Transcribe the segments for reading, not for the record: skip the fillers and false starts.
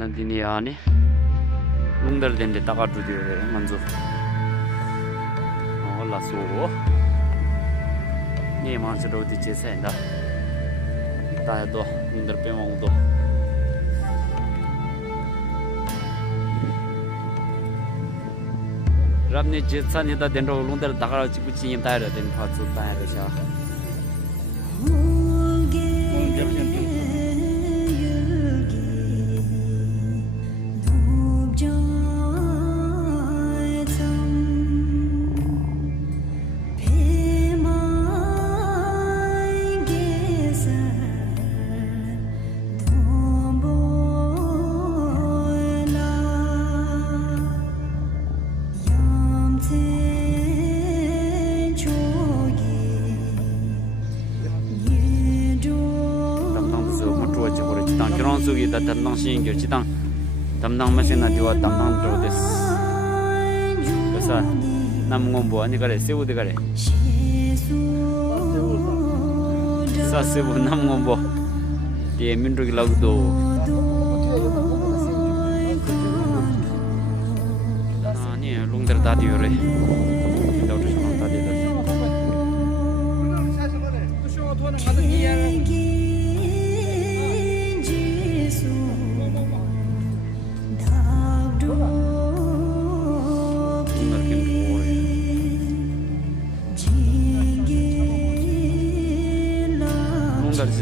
dan ini ani lungdal dende takar dudio deh manzo oh lasso ni manzo do di cesenda ta do lungdal pema udo rabne jetsani da dendo lungdal takar jibuchi yin ta ra den phatsu ta ra sha sugi da damdang shin gyo chidang damdang masin na diwa damdang do desu kasa nam ngombo ani kare seu de kare 사세부 남고 예 민족이 라고도 아니 롱들 다디요래 나도 좀 다디다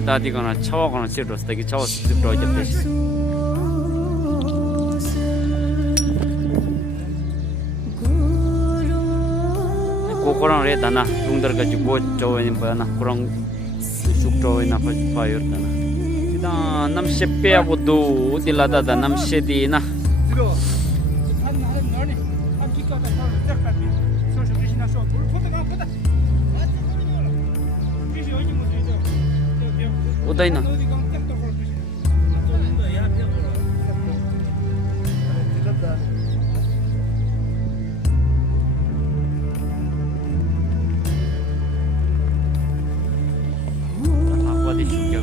다디거나 차와거나 싫어서 되게 차와서 집으로 이제 빼시 고코랑 레다나 둥더까지 고 저원이 뭐야나 그런 숙저이나 파이어다나 일단 남셰페하고도 딜라다다 남셰디나 오다이나 아빠디 죽여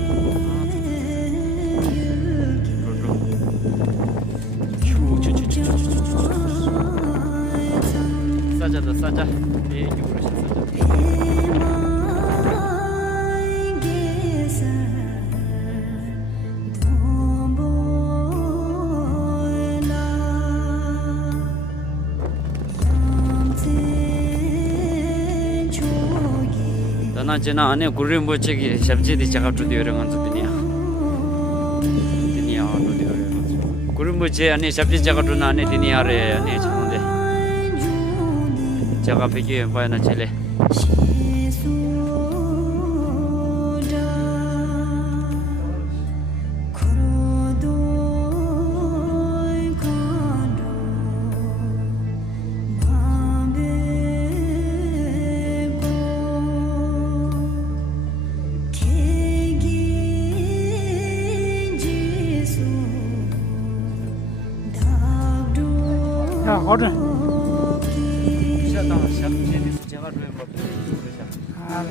싸자다 싸자 예 이거로 싸자 나 지나 안에 구름 보치기 샵지디 작업도 되어간 수빈이야. 디니야 어디요? 구름 보치 안에 샵지 작업도 안에 디니야래 안에 참는데. 작업이 봐야나 젤레. 야, 어른. 시작당 샵지 제가 좀 뭐. 아, 네.